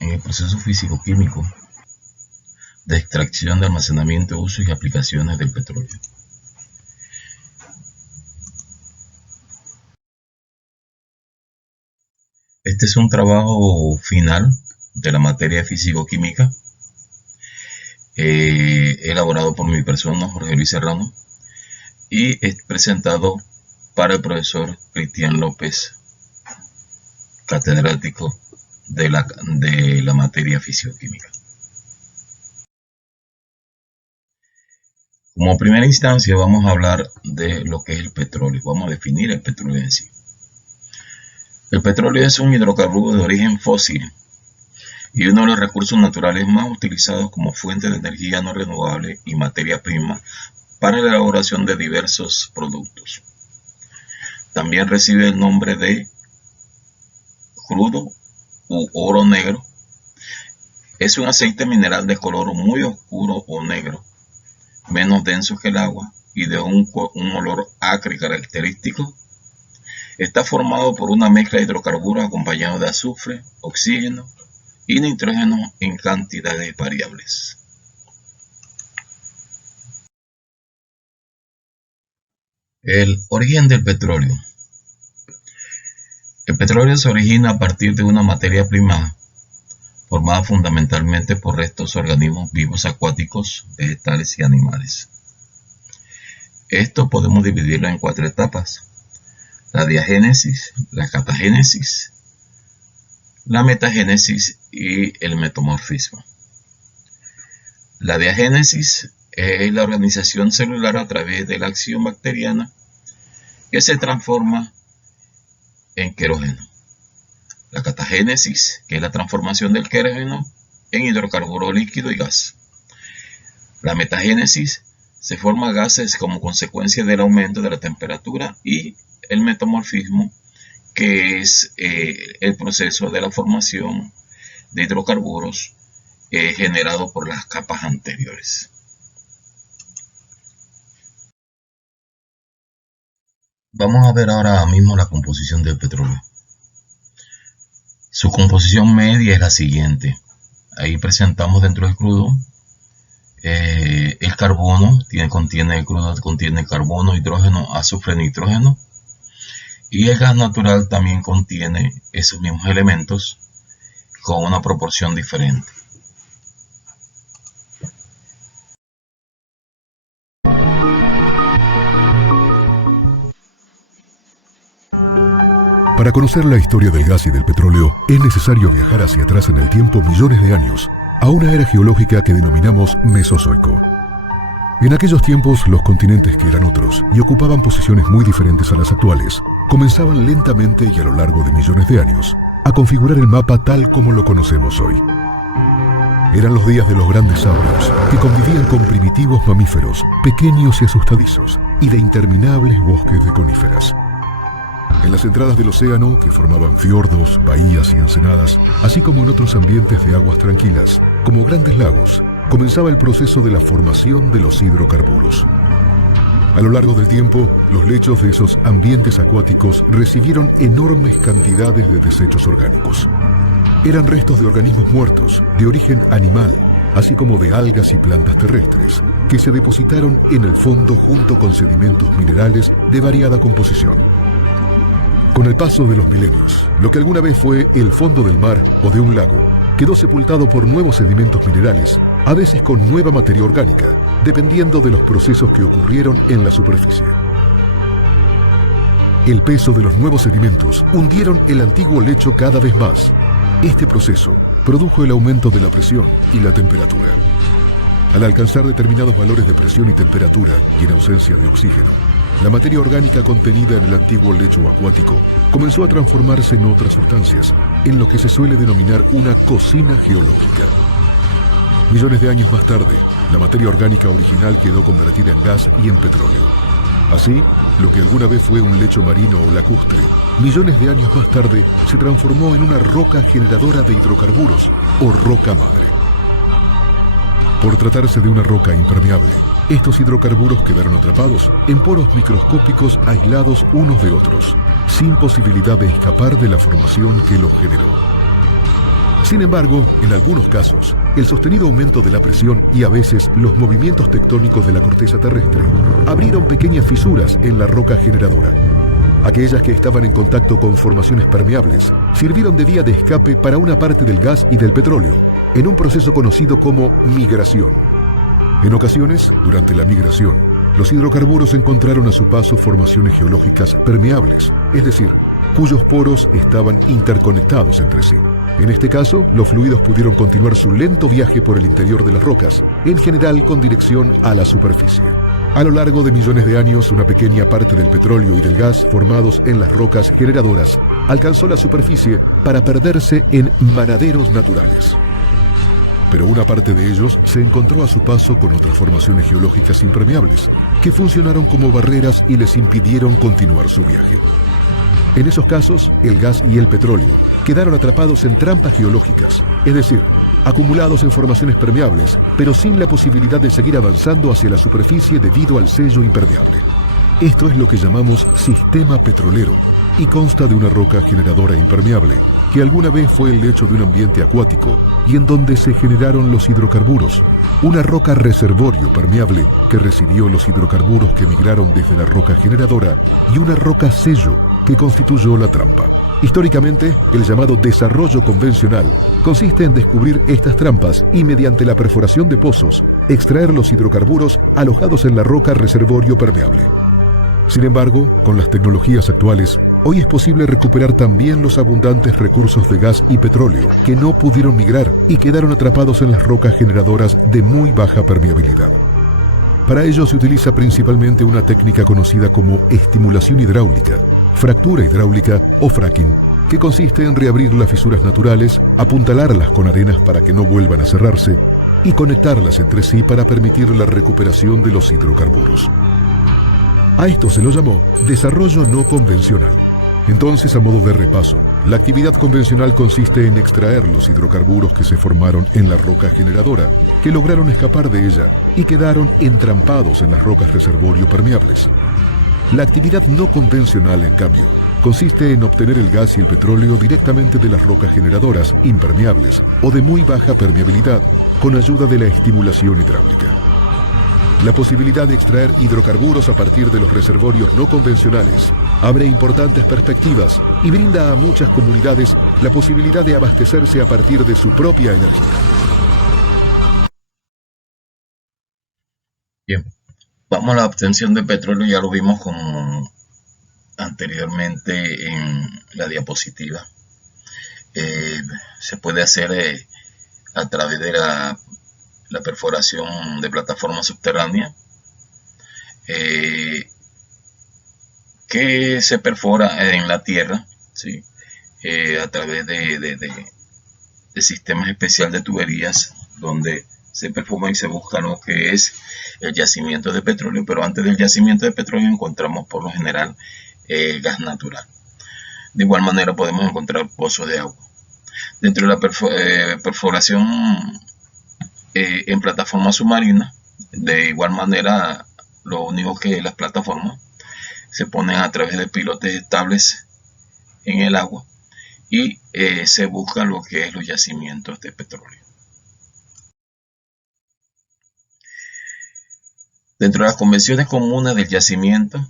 en el proceso físico-químico de extracción, de almacenamiento, uso y aplicaciones del petróleo. Este es un trabajo final de la materia físico-química, elaborado por mi persona, Jorge Luis Serrano, y es presentado para el profesor Cristian López, catedrático de la materia físico-química. Como primera instancia vamos a hablar de lo que es el petróleo. Vamos a definir el petróleo en sí. El petróleo es un hidrocarburo de origen fósil y uno de los recursos naturales más utilizados como fuente de energía no renovable y materia prima para la elaboración de diversos productos. También recibe el nombre de crudo u oro negro. Es un aceite mineral de color muy oscuro o negro, menos denso que el agua y de un olor acre característico. Está formado por una mezcla de hidrocarburos acompañado de azufre, oxígeno y nitrógeno en cantidades variables. El origen del petróleo. El petróleo se origina a partir de una materia prima formada fundamentalmente por restos de organismos vivos acuáticos, vegetales y animales. Esto podemos dividirlo en 4 etapas: la diagénesis, la catagénesis, la metagénesis y el metamorfismo. La diagénesis es la organización celular a través de la acción bacteriana que se transforma en querógeno. La catagénesis, que es la transformación del querógeno en hidrocarburo líquido y gas. La metagénesis, se forman gases como consecuencia del aumento de la temperatura, y el metamorfismo, que es el proceso de la formación de hidrocarburos generado por las capas anteriores. Vamos a ver ahora mismo la composición del petróleo. Su composición media es la siguiente. Ahí presentamos dentro del crudo el carbono, contiene carbono, hidrógeno, azufre, nitrógeno, y el gas natural también contiene esos mismos elementos con una proporción diferente. Para conocer la historia del gas y del petróleo, es necesario viajar hacia atrás en el tiempo millones de años, a una era geológica que denominamos Mesozoico. En aquellos tiempos, los continentes, que eran otros y ocupaban posiciones muy diferentes a las actuales, comenzaban lentamente y a lo largo de millones de años a configurar el mapa tal como lo conocemos hoy. Eran los días de los grandes saurios, que convivían con primitivos mamíferos, pequeños y asustadizos, y de interminables bosques de coníferas. En las entradas del océano, que formaban fiordos, bahías y ensenadas, así como en otros ambientes de aguas tranquilas, como grandes lagos, comenzaba el proceso de la formación de los hidrocarburos. A lo largo del tiempo, los lechos de esos ambientes acuáticos recibieron enormes cantidades de desechos orgánicos. Eran restos de organismos muertos, de origen animal, así como de algas y plantas terrestres, que se depositaron en el fondo junto con sedimentos minerales de variada composición. Con el paso de los milenios, lo que alguna vez fue el fondo del mar o de un lago, quedó sepultado por nuevos sedimentos minerales, a veces con nueva materia orgánica, dependiendo de los procesos que ocurrieron en la superficie. El peso de los nuevos sedimentos hundieron el antiguo lecho cada vez más. Este proceso produjo el aumento de la presión y la temperatura. Al alcanzar determinados valores de presión y temperatura, y en ausencia de oxígeno, la materia orgánica contenida en el antiguo lecho acuático comenzó a transformarse en otras sustancias, en lo que se suele denominar una cocina geológica. Millones de años más tarde, la materia orgánica original quedó convertida en gas y en petróleo. Así, lo que alguna vez fue un lecho marino o lacustre, millones de años más tarde se transformó en una roca generadora de hidrocarburos, o roca madre. Por tratarse de una roca impermeable, estos hidrocarburos quedaron atrapados en poros microscópicos aislados unos de otros, sin posibilidad de escapar de la formación que los generó. Sin embargo, en algunos casos, el sostenido aumento de la presión y a veces los movimientos tectónicos de la corteza terrestre abrieron pequeñas fisuras en la roca generadora. Aquellas que estaban en contacto con formaciones permeables sirvieron de vía de escape para una parte del gas y del petróleo, en un proceso conocido como migración. En ocasiones, durante la migración, los hidrocarburos encontraron a su paso formaciones geológicas permeables, es decir, cuyos poros estaban interconectados entre sí. En este caso, los fluidos pudieron continuar su lento viaje por el interior de las rocas, en general con dirección a la superficie. A lo largo de millones de años, una pequeña parte del petróleo y del gas formados en las rocas generadoras alcanzó la superficie para perderse en manaderos naturales. Pero una parte de ellos se encontró a su paso con otras formaciones geológicas impermeables, que funcionaron como barreras y les impidieron continuar su viaje. En esos casos, el gas y el petróleo quedaron atrapados en trampas geológicas, es decir, acumulados en formaciones permeables, pero sin la posibilidad de seguir avanzando hacia la superficie debido al sello impermeable. Esto es lo que llamamos sistema petrolero y consta de una roca generadora impermeable, que alguna vez fue el lecho de un ambiente acuático y en donde se generaron los hidrocarburos, una roca reservorio permeable que recibió los hidrocarburos que migraron desde la roca generadora y una roca sello que constituyó la trampa. Históricamente, el llamado desarrollo convencional consiste en descubrir estas trampas y mediante la perforación de pozos, extraer los hidrocarburos alojados en la roca reservorio permeable. Sin embargo, con las tecnologías actuales, hoy es posible recuperar también los abundantes recursos de gas y petróleo que no pudieron migrar y quedaron atrapados en las rocas generadoras de muy baja permeabilidad. Para ello se utiliza principalmente una técnica conocida como estimulación hidráulica, fractura hidráulica o fracking, que consiste en reabrir las fisuras naturales, apuntalarlas con arenas para que no vuelvan a cerrarse y conectarlas entre sí para permitir la recuperación de los hidrocarburos. A esto se lo llamó desarrollo no convencional. Entonces, a modo de repaso, la actividad convencional consiste en extraer los hidrocarburos que se formaron en la roca generadora, que lograron escapar de ella y quedaron entrampados en las rocas reservorio permeables. La actividad no convencional, en cambio, consiste en obtener el gas y el petróleo directamente de las rocas generadoras impermeables o de muy baja permeabilidad, con ayuda de la estimulación hidráulica. La posibilidad de extraer hidrocarburos a partir de los reservorios no convencionales abre importantes perspectivas y brinda a muchas comunidades la posibilidad de abastecerse a partir de su propia energía. Bien, vamos a la obtención de petróleo, ya lo vimos anteriormente en la diapositiva. Se puede hacer a través de la perforación de plataforma subterránea, que se perfora en la tierra, ¿sí? A través de sistemas especiales de tuberías donde se perfuma y se busca lo que es el yacimiento de petróleo, pero antes del yacimiento de petróleo encontramos por lo general gas natural. De igual manera podemos encontrar pozos de agua. Dentro de la perforación en plataforma submarina, de igual manera, lo único que las plataformas se ponen a través de pilotes estables en el agua y se busca lo que es los yacimientos de petróleo. Dentro de las convenciones comunes del yacimiento,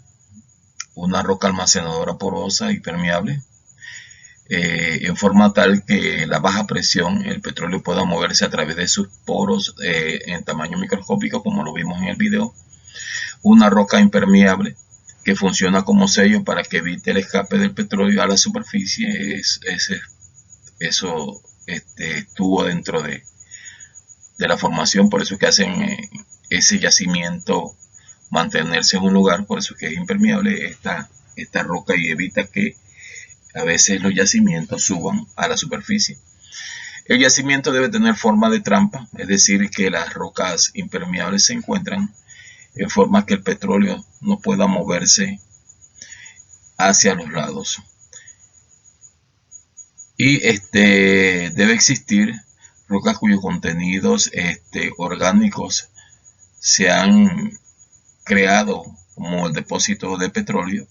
una roca almacenadora porosa y permeable, en forma tal que la baja presión, el petróleo pueda moverse a través de sus poros en tamaño microscópico, como lo vimos en el video. Una roca impermeable que funciona como sello para que evite el escape del petróleo a la superficie. Eso estuvo dentro de la formación, por eso es que hacen ese yacimiento mantenerse en un lugar, por eso es que es impermeable esta roca y evita que a veces los yacimientos suban a la superficie. El yacimiento debe tener forma de trampa, es decir, que las rocas impermeables se encuentran en forma que el petróleo no pueda moverse hacia los lados. Y debe existir rocas cuyos contenidos orgánicos se han creado como el depósito de petróleo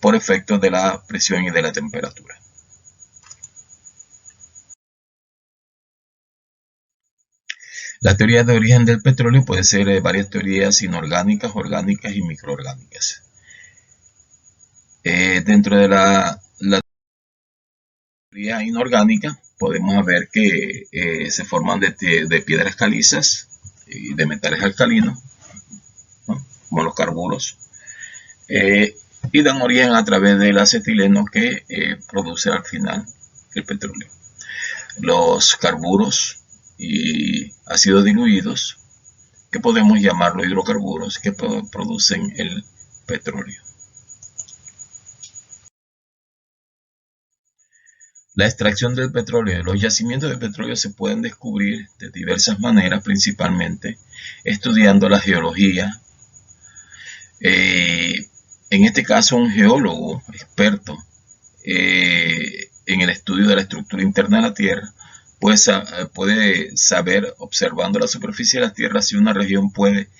por efecto de la presión y de la temperatura. La teoría de origen del petróleo puede ser varias teorías inorgánicas, orgánicas y microorgánicas. Dentro de la teoría inorgánica podemos ver que se forman de piedras calizas y de metales alcalinos, ¿no?, como los carburos, y dan origen a través del acetileno que produce al final el petróleo. Los carburos y ácidos diluidos, que podemos llamarlos hidrocarburos, que producen el petróleo. La extracción del petróleo. Los yacimientos de petróleo se pueden descubrir de diversas maneras, principalmente estudiando la geología. En este caso, un geólogo experto en el estudio de la estructura interna de la Tierra puede saber, observando la superficie de la Tierra, si una región puede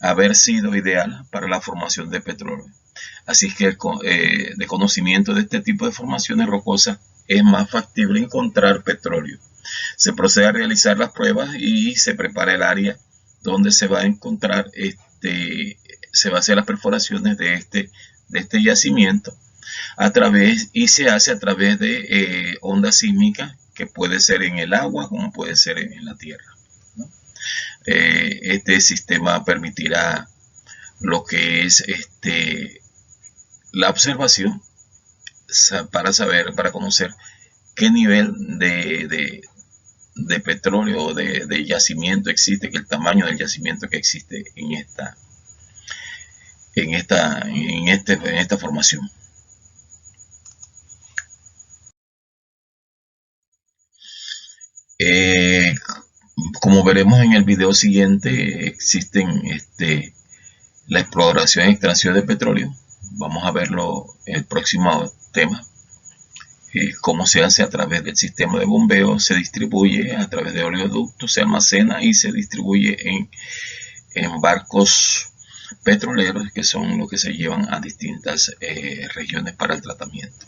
haber sido ideal para la formación de petróleo. Así es que de conocimiento de este tipo de formaciones rocosas es más factible encontrar petróleo. Se procede a realizar las pruebas y se prepara el área donde se va a encontrar, se va a hacer las perforaciones de este yacimiento y se hace a través de ondas sísmicas, que puede ser en el agua como puede ser en la tierra, ¿no? Este sistema permitirá lo que es la observación para conocer qué nivel de petróleo o de yacimiento existe, que el tamaño del yacimiento que existe en esta formación. Como veremos en el video siguiente, existen la exploración y extracción de petróleo. Vamos a verlo en el próximo tema. Cómo se hace a través del sistema de bombeo, se distribuye a través de oleoductos, se almacena y se distribuye en barcos petroleros, que son los que se llevan a distintas regiones para el tratamiento.